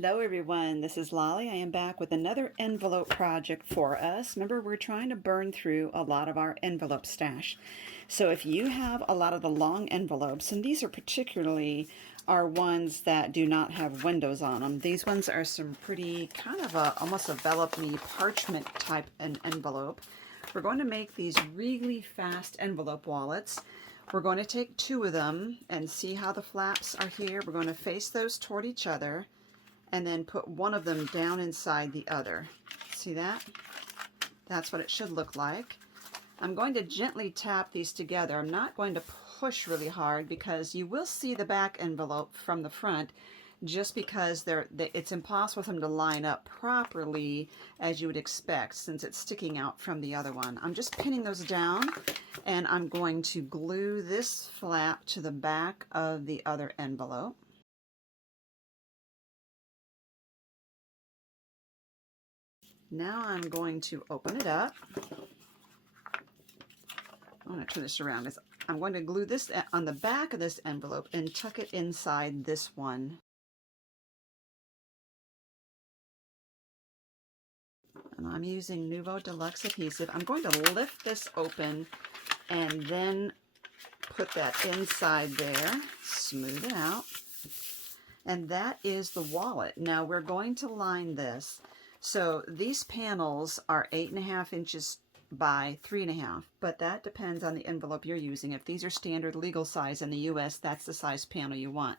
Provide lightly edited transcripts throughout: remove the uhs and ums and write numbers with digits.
Hello everyone, this is Lolly. I am back with another envelope project for us. Remember, we're trying to burn through a lot of our envelope stash. So if you have a lot of the long envelopes, and these are particularly are ones that do not have windows on them. These ones are some pretty kind of almost a vellum-y parchment type an envelope. We're going to make these really fast envelope wallets. We're going to take two of them and see how the flaps are here. We're going to face those toward each other and then put one of them down inside the other. See that? That's what it should look like. I'm going to gently tap these together. I'm not going to push really hard because you will see the back envelope from the front just because it's impossible for them to line up properly as you would expect since it's sticking out from the other one. I'm just pinning those down and I'm going to glue this flap to the back of the other envelope. Now I'm going to open it up. I'm going to turn this around. I'm going to glue this on the back of this envelope and tuck it inside this one. And I'm using Nuvo Deluxe adhesive. I'm going to lift this open and then put that inside there, smooth it out. And that is the wallet. Now we're going to line this. So these panels are 8.5 inches by 3.5, but that depends on the envelope you're using. If these are standard legal size in the US, that's the size panel you want.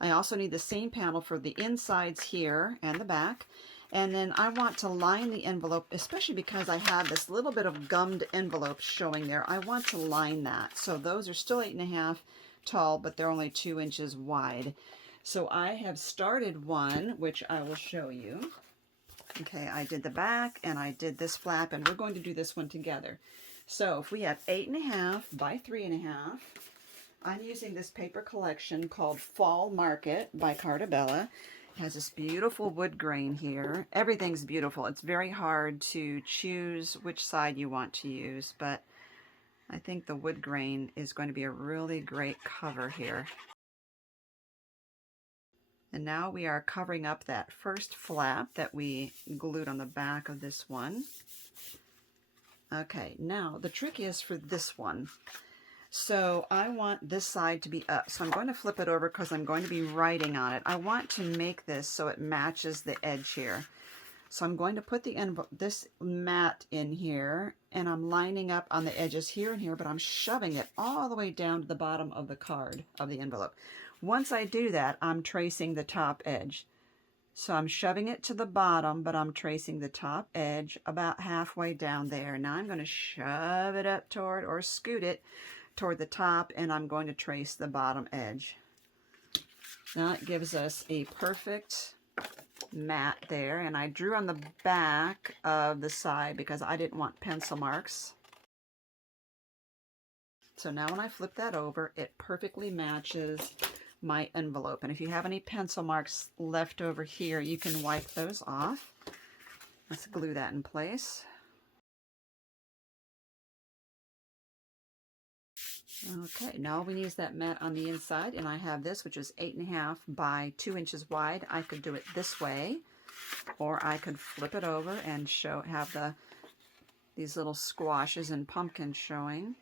I also need the same panel for the insides here and the back. And then I want to line the envelope, especially because I have this little bit of gummed envelope showing there. I want to line that. So those are still 8.5 tall, but they're only 2 inches wide. So I have started one, which I will show you. Okay, I did the back and I did this flap, and we're going to do this one together. So if we have 8.5 by 3.5, I'm using this paper collection called Fall Market by Cartabella. It has this beautiful wood grain here. Everything's beautiful. It's very hard to choose which side you want to use, but I think the wood grain is going to be a really great cover here. And now we are covering up that first flap that we glued on the back of this one. Okay, now the trick is for this one. So I want this side to be up. So I'm going to flip it over because I'm going to be writing on it. I want to make this so it matches the edge here. So I'm going to put this mat in here, and I'm lining up on the edges here and here, but I'm shoving it all the way down to the bottom of the card of the envelope. Once I do that, I'm tracing the top edge. So I'm shoving it to the bottom, but I'm tracing the top edge about halfway down there. Now I'm going to shove it up toward, or scoot it toward the top, and I'm going to trace the bottom edge. Now it gives us a perfect mat there, and I drew on the back of the side because I didn't want pencil marks. So now when I flip that over, it perfectly matches my envelope. And if you have any pencil marks left over here, you can wipe those off. Let's glue that in place. Okay, now we use that mat on the inside, and I have this, which is 8.5 by 2 inches wide. I could do it this way, or I could flip it over and have these little squashes and pumpkins showing.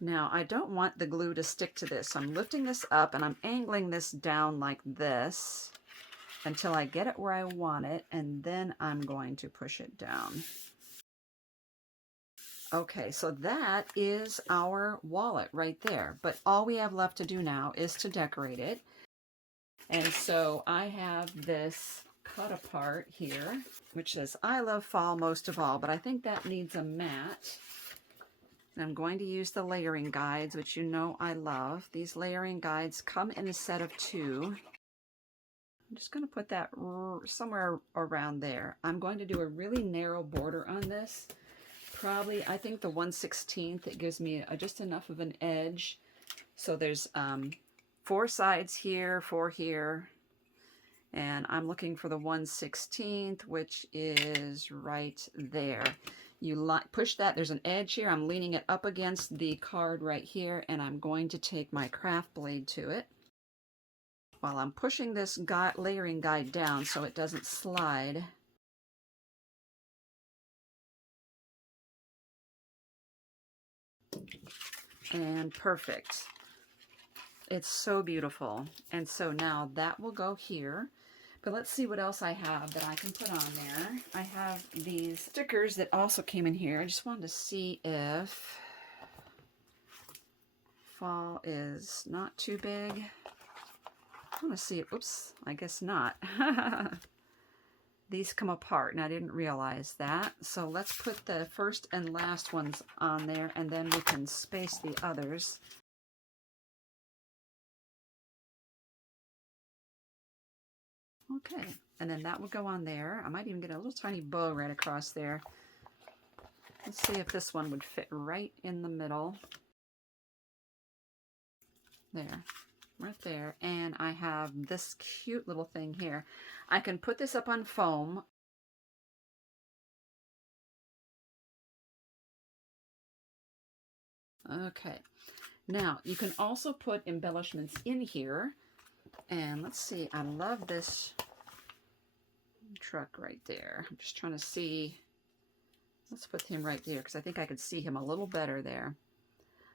Now I don't want the glue to stick to this, so I'm lifting this up and I'm angling this down like this until I get it where I want it, and then I'm going to push it down. Okay, so that is our wallet right there, but all we have left to do now is to decorate it. And so I have this cut apart here, which says, "I love fall most of all," but I think that needs a mat. And I'm going to use the layering guides, which you know I love. These layering guides come in a set of 2. I'm just going to put that somewhere around there. I'm going to do a really narrow border on this. Probably, I think the 1/16, it gives me just enough of an edge. So there's 4 sides here, 4 here, and I'm looking for the 1/16, which is right there. You push that, there's an edge here, I'm leaning it up against the card right here, and I'm going to take my craft blade to it. while I'm pushing this layering guide down so it doesn't slide. And perfect. It's so beautiful. And so now that will go here. But let's see what else I have that I can put on there. I have these stickers that also came in here. I just wanted to see if fall is not too big. I want to see it. Oops, I guess not. These come apart, and I didn't realize that. So let's put the first and last ones on there, and then we can space the others. Okay, and then that will go on there. I might even get a little tiny bow right across there. Let's see if this one would fit right in the middle. There, right there. And I have this cute little thing here. I can put this up on foam. Okay, now you can also put embellishments in here. And let's see, I love this truck right there. I'm just trying to see. Let's put him right there because I think I could see him a little better there.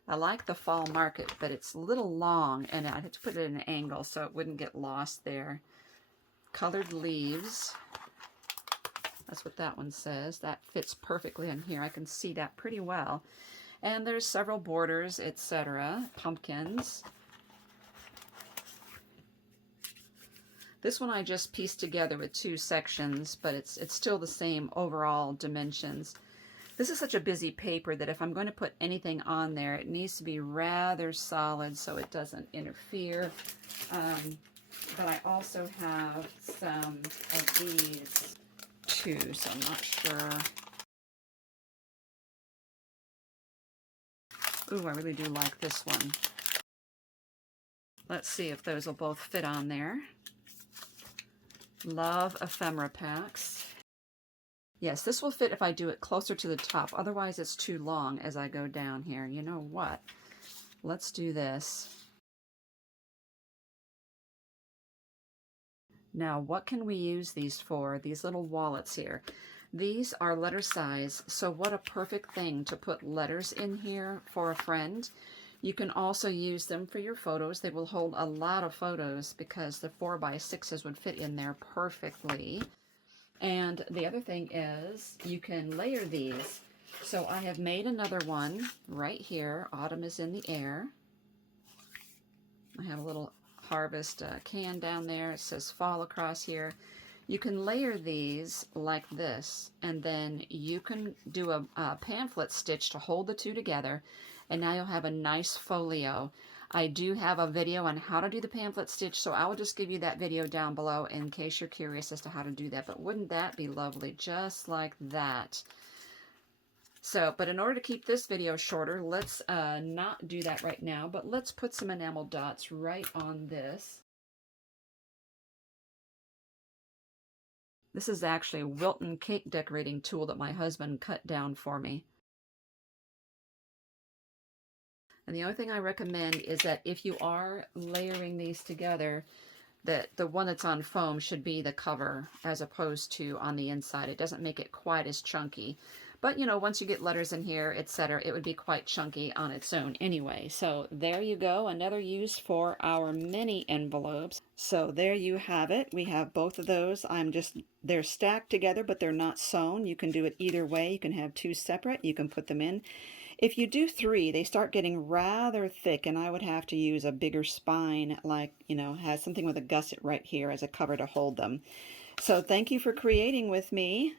I like the fall market, but it's a little long, and I had to put it at an angle so it wouldn't get lost there. Colored leaves. That's what that one says. That fits perfectly in here. I can see that pretty well. And there's several borders, etc. Pumpkins. This one I just pieced together with 2 sections, but it's still the same overall dimensions. This is such a busy paper that if I'm going to put anything on there, it needs to be rather solid so it doesn't interfere. But I also have some of these too, so I'm not sure. Ooh, I really do like this one. Let's see if those will both fit on there. Love ephemera packs. Yes, this will fit if I do it closer to the top. Otherwise, it's too long as I go down here. You know what? Let's do this. Now, what can we use these for? These little wallets here. These are letter size, so what a perfect thing to put letters in here for a friend. You can also use them for your photos. They will hold a lot of photos because the 4x6s would fit in there perfectly. And the other thing is you can layer these. So I have made another one right here. Autumn is in the air. I have a little harvest can down there. It says fall across here. You can layer these like this, and then you can do a pamphlet stitch to hold the two together, and now you'll have a nice folio. I do have a video on how to do the pamphlet stitch, so I will just give you that video down below in case you're curious as to how to do that. But wouldn't that be lovely? Just like that. So, but in order to keep this video shorter, let's not do that right now, but let's put some enamel dots right on this. This is actually a Wilton cake decorating tool that my husband cut down for me. And the only thing I recommend is that if you are layering these together, that the one that's on foam should be the cover as opposed to on the inside. It doesn't make it quite as chunky. But, you know, once you get letters in here, etc., it would be quite chunky on its own anyway. So there you go, another use for our mini envelopes. So there you have it. We have both of those. They're stacked together, but they're not sewn. You can do it either way. You can have 2 separate. You can put them in. If you do 3, they start getting rather thick, and I would have to use a bigger spine, like, you know, has something with a gusset right here as a cover to hold them. So thank you for creating with me.